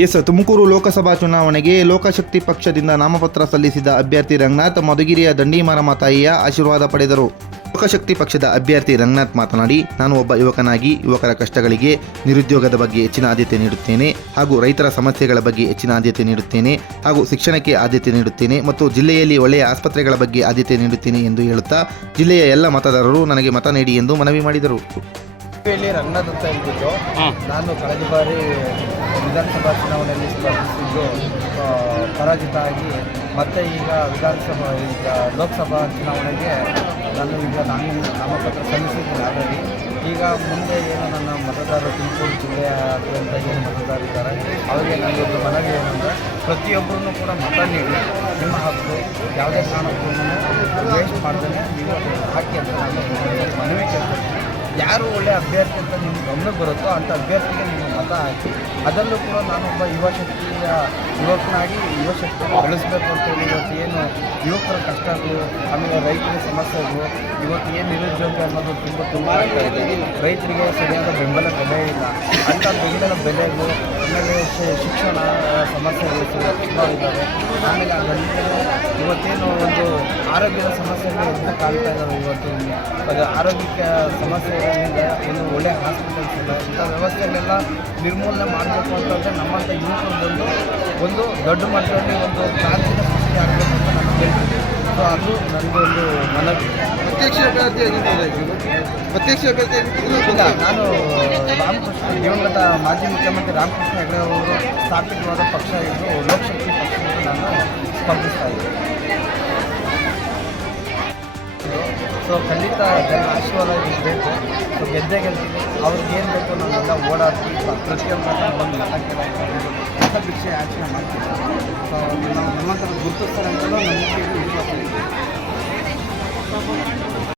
S Tumakuru Lok Sabha ಚುನಾವಣೆಗೆ ಲೋಕಶಕ್ತಿ ಪಕ್ಷದಿಂದ ನಾಮಪತ್ರ ಸಲ್ಲಿಸಿದ ಅಭ್ಯರ್ಥಿ ರಂಗನಾಥ್ ಮಧುಗಿರಿಯ ದಂಡಿಮಾರಮ್ಮ ತಾಯಿಯ ಆಶೀರ್ವಾದ ಪಡೆದರು. ಲೋಕಶಕ್ತಿ ಪಕ್ಷದ ಅಭ್ಯರ್ಥಿ ರಂಗನಾಥ್ ಮಾತನಾಡಿ ನಾನು ಒಬ್ಬ ಯುವಕನಾಗಿ ಯುವಕರ ಕಷ್ಟಗಳಿಗೆ ನಿರುದ್ಯೋಗದ ಬಗ್ಗೆ ಹೆಚ್ಚಿನ ಆದ್ಯತೆ ನೀಡುತ್ತೇನೆ ಹಾಗೂ ರೈತರ ಸಮಸ್ಯೆಗಳ ಬಗ್ಗೆ ಹೆಚ್ಚಿನ ಆದ್ಯತೆ ನೀಡುತ್ತೇನೆ ಹಾಗೂ ಶಿಕ್ಷಣಕ್ಕೆ ಆದ್ಯತೆ ನೀಡುತ್ತೇನೆ ಮತ್ತು ಜಿಲ್ಲೆಯಲ್ಲಿ ಒಳ್ಳೆಯ ಆಸ್ಪತ್ರೆಗಳ ಬಗ್ಗೆ ಆದ್ಯತೆ ನೀಡುತ್ತೇನೆ ಎಂದು ಹೇಳುತ್ತಾ ಜಿಲ್ಲೆಯ ಎಲ್ಲ ಮತದಾರರು ನನಗೆ ಮತ ನೀಡಿ ಎಂದು ಮನವಿ ಮಾಡಿದರು. ಇಲ್ಲಿ ರಂಗನಾಥ್ ಅಂತ ಹೇಳ್ಬಿಟ್ಟು ನಾನು ಕಳೆದ ಬಾರಿ ವಿಧಾನಸಭಾ ಚುನಾವಣೆಯಲ್ಲಿ ಸ್ಪರ್ಧಿಸಿದ್ದು ಪರಾಜಿತ ಆಗಿ ಮತ್ತೆ ಈಗ ವಿಧಾನಸಭಾ, ಈಗ ಲೋಕಸಭಾ ಚುನಾವಣೆಗೆ ನಾನು ಈಗ ನಾನು ನಾಮಪತ್ರ ಸಲ್ಲಿಸಿದ್ದೇನೆ ಆಲ್ರೆಡಿ. ಈಗ ಮುಂದೆ ಏನು ನನ್ನ ಮತದಾರರು ತುಮಕೂರು ಜಿಲ್ಲೆಯಾದ್ಯಂತ ಏನು ಮತದಾರರಿದ್ದಾರೆ ಅವರಿಗೆ ನನಗೊಂದು ಮನವಿ ಏನಂದರೆ, ಪ್ರತಿಯೊಬ್ಬರನ್ನು ಕೂಡ ಮತ ನೀಡಿ, ನಿಮ್ಮ ಹಕ್ಕು, ಯಾವುದೇ ಕಾರಣಕ್ಕೂ ವೇಸ್ಟ್ ಮಾಡ್ತೇನೆ ನೀವು ಹಾಕಿ ಅಂತ ನಾನು ಮನವಿ ಕೇಳ್ಕೊಳ್ತೀನಿ. ಯಾರು ಒಳ್ಳೆ ಅಭ್ಯರ್ಥಿ ಅಂತ ನಿಮ್ಗೆ ಗಮನಕ್ಕೆ ಬರುತ್ತೋ ಅಂಥ ಅಭ್ಯರ್ಥಿಗೆ ನಿಮ್ಮ ಮತ ಹಾಕಿ. ಅದರಲ್ಲೂ ಕೂಡ ನಾನೊಬ್ಬ ಯುವಶಕ್ತಿಯ ಯುವಕನಾಗಿ ಯುವಶಕ್ತಿಯನ್ನು ಬೆಳೆಸಬೇಕು ಅಂತ ಹೇಳಿ ಇವತ್ತು ಏನು ಯುವಕರ ಕಷ್ಟಗಳು ಆಮೇಲೆ ರೈತರ ಸಮಸ್ಯೆಗಳು ಇವತ್ತು ಏನು ನಿರುದ್ಯೋಗ ಅನ್ನೋದು ತುಂಬ ತುಂಬ ರೈತರಿಗೆ ಸರಿಯಾದ ಬೆಂಬಲ ಬೆಲೆ ಇಲ್ಲ. ಅಂಥ ಬೆಂಬಲ ಬೆಲೆಗೂ ಆಮೇಲೆ ಶಿಕ್ಷಣ ಸಮಸ್ಯೆಗಳು ತುಂಬ ಇದ್ದಾವೆ ಆಮೇಲೆ ಅದನ್ನು ಇವತ್ತೇನು ಒಂದು ಆರೋಗ್ಯದ ಸಮಸ್ಯೆಗಳು ಎದ್ದು ಕಾಣ್ತಾ ಇದ್ದಾವೆ ಇವತ್ತು. ಅದು ಆರೋಗ್ಯಕ್ಕೆ ಸಮಸ್ಯೆ ಇರೋದ್ರಿಂದ ಏನು ಒಳ್ಳೆಯ ಹಾಸ್ಪಿಟಲ್ಸ್ ಇಲ್ಲ. ಇಂಥ ವ್ಯವಸ್ಥೆಗಳೆಲ್ಲ ನಿರ್ಮೂಲನೆ ಮಾಡಬೇಕು ಅಂತಂದರೆ ನಮ್ಮಂಥ ಯುವಕರು ಬಂದು ಒಂದು ದೊಡ್ಡ ಮಟ್ಟದಲ್ಲಿ ಒಂದು ಕ್ರಾಂತಿನ ಪ್ರತ್ಯಕ್ಷ ನಾನು ರಾಮಕೃಷ್ಣ, ದಿವಂಗತ ಮಾಜಿ ಮುಖ್ಯಮಂತ್ರಿ ರಾಮಕೃಷ್ಣ ಹೆಗಡೆ ಅವರು ಸ್ಥಾಪಿತವಾದ ಪಕ್ಷ ಇದು ಲೋಕಶಕ್ತಿ ಪಕ್ಷದಿಂದ ನಾನು ಸ್ಪರ್ಧಿಸ್ತಾ ಇದ್ದೀನಿ. ಸೊ ಖಂಡಿತ ಜನ ಆಶೀರ್ವಾದ ಬೇಕು ಸೊ ಗೆದ್ದೆ ಗೆಲ್ತೀನಿ ಅವ್ರಿಗೆ ಏನು ಬೇಕು ನಾನೆಲ್ಲ ಓಡಾಡ್ತಿ ಪ್ರತಿಯೊಂದು ಬಂದು ಮಾತಾಡ್ತೀನಿ ಮತ ಭಿಕ್ಷೆ ಆಚರಣೆ ಮಾಡ್ತೀನಿ ಸೊ ನಮ್ಮ ನಮ್ಮಂತರ ಗುರುತಿಸ್ತಾರೆ ಅಂತಲೂ ಇದೆ